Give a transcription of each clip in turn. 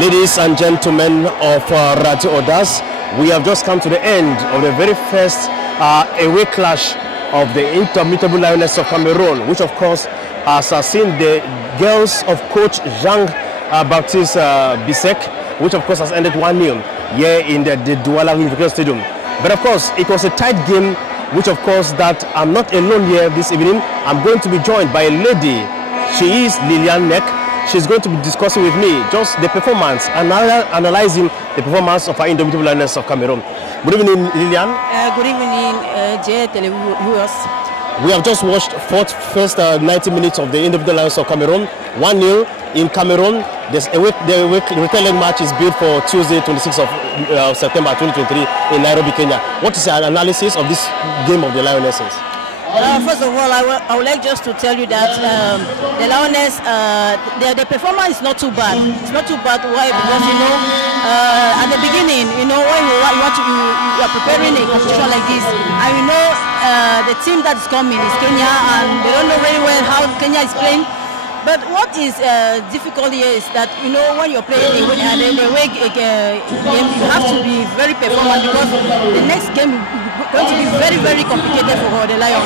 Ladies and gentlemen of Radio AUDACE, we have just come to the end of the very first away clash of the Indomitable Lioness of Cameroon, which of course has seen the girls of coach Jean-Baptiste Bissek, which of course has ended 1-0 here in the Douala Reunification Stadium. But of course, it was a tight game, which of course that I'm not alone here this evening. I'm going to be joined by a lady. She is Lilian Neck. She's going to be discussing with me just the performance and analyzing the performance of our Indomitable Lioness of Cameroon. Good evening, Lilian. Good evening, viewers. We have just watched first 90 minutes of the Indomitable Lioness of Cameroon, 1-0 in Cameroon. The return leg match is built for Tuesday, 26th of September 2023 in Nairobi, Kenya. What is your analysis of this game of the Lionesses? First of all, I would like just to tell you that the Lioness, the performance is not too bad. It's not too bad. Why? Because at the beginning, when you are preparing a competition like this, and the team that is coming is Kenya, and they don't know very well how Kenya is playing. But what is difficult here is that when you're playing the away game, you have to be very performant, because the next game is going to be very, very complicated for the Lions.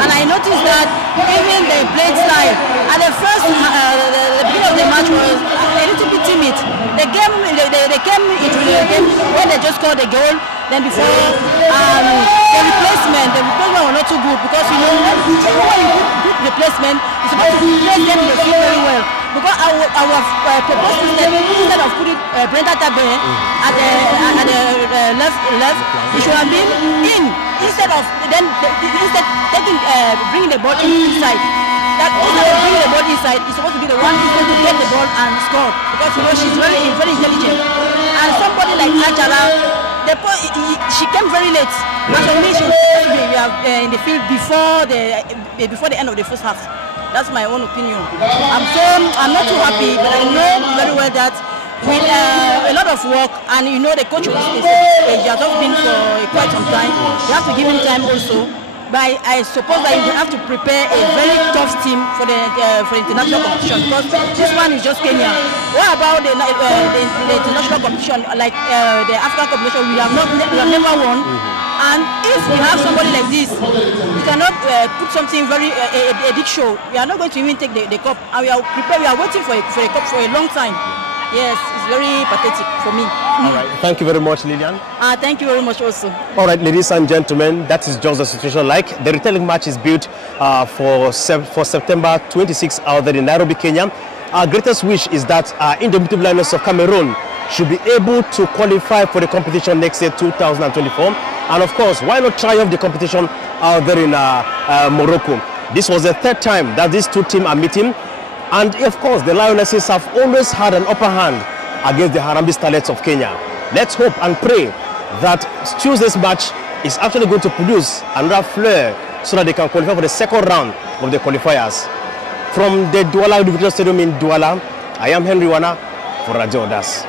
And I noticed that even the play style at the first, the beginning of the match was a little bit timid. They came into the game when they just scored the goal. Then before the replacement was not too good, because when you put good replacement, it's supposed to replace them in the field very well. Because I was proposed instead of putting Brenda Tabe at the left, it should have been in instead bringing the ball inside. That instead of bringing the ball inside, it's supposed to be the one who's going to get the ball and score, because she's very, very intelligent. And somebody like Ajara, she came very late. But for me, she was supposed to be in the field before the end of the first half. That's my own opinion. I'm not too happy, but I know very well that with a lot of work, and the coach has not been for quite some time. You have to give him time also. But I suppose that you have to prepare a very tough team for the international competition, because this one is just Kenya. What about the international competition, like the African competition? We have never won. And if we have somebody like this, we cannot put something a big show. We are not going to even take the cup, and we are prepared. We are waiting for a cup for a long time. Yes, it's very pathetic for me. All right. Thank you very much, Lilian. Thank you very much also. All right, ladies and gentlemen, that is just the situation like. The return match is built for September 26th out there in Nairobi, Kenya. Our greatest wish is that our Indomitable Lioness of Cameroon should be able to qualify for the competition next year, 2024. And of course, why not try off the competition out there in Morocco? This was the third time that these two teams are meeting. And of course, the Lionesses have always had an upper hand against the Harambee Starlets of Kenya. Let's hope and pray that Tuesday's match is actually going to produce another flair so that they can qualify for the second round of the qualifiers. From the Douala Reunification Stadium in Douala, I am Henry Wana for Radio AUDACE.